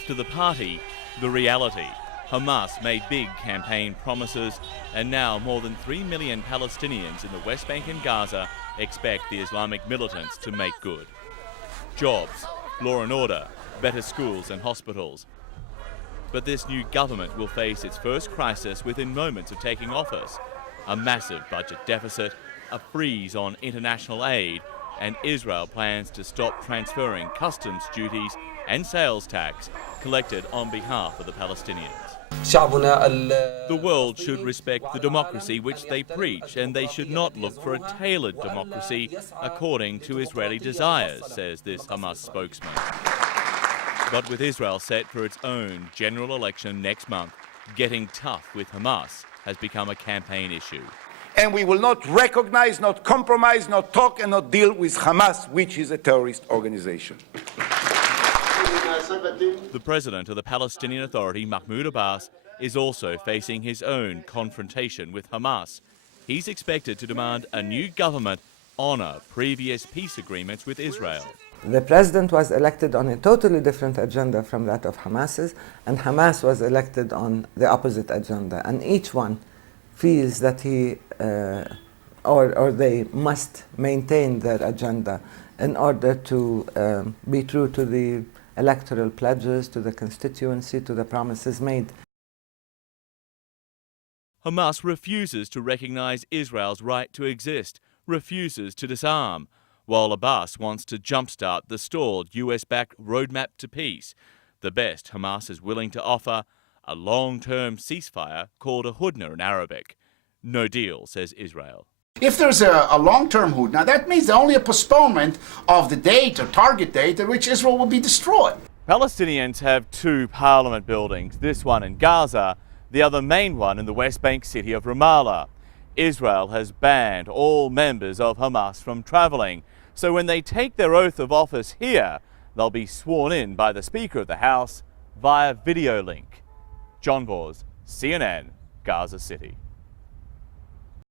After the party, the reality. Hamas made big campaign promises, and now more than 3 million Palestinians in the West Bank and Gaza expect the Islamic militants to make good. Jobs, law and order, better schools and hospitals. But this new government will face its first crisis within moments of taking office. A massive budget deficit, a freeze on international aid, and Israel plans to stop transferring customs duties and sales tax collected on behalf of the Palestinians. The world should respect the democracy which they preach, and they should not look for a tailored democracy according to Israeli desires, says this Hamas spokesman. But with Israel set for its own general election next month, getting tough with Hamas has become a campaign issue. And we will not recognize, not compromise, not talk and not deal with Hamas, which is a terrorist organization. The president of the Palestinian Authority, Mahmoud Abbas, is also facing his own confrontation with Hamas. He's expected to demand a new government honor previous peace agreements with Israel. The president was elected on a totally different agenda from that of Hamas's, and Hamas was elected on the opposite agenda. And each one feels that he or they must maintain their agenda in order to be true to the electoral pledges, to the constituency, to the promises made. Hamas refuses to recognize Israel's right to exist, refuses to disarm, while Abbas wants to jumpstart the stalled US-backed roadmap to peace. The best Hamas is willing to offer, a long-term ceasefire called a hudna in Arabic. No deal, says Israel. If there's a long-term hudna, that means only a postponement of the date or target date at which Israel will be destroyed. Palestinians have two parliament buildings, this one in Gaza, the other main one in the West Bank city of Ramallah. Israel has banned all members of Hamas from traveling, so when they take their oath of office here, they'll be sworn in by the Speaker of the House via video link. John Bors, CNN, Gaza City.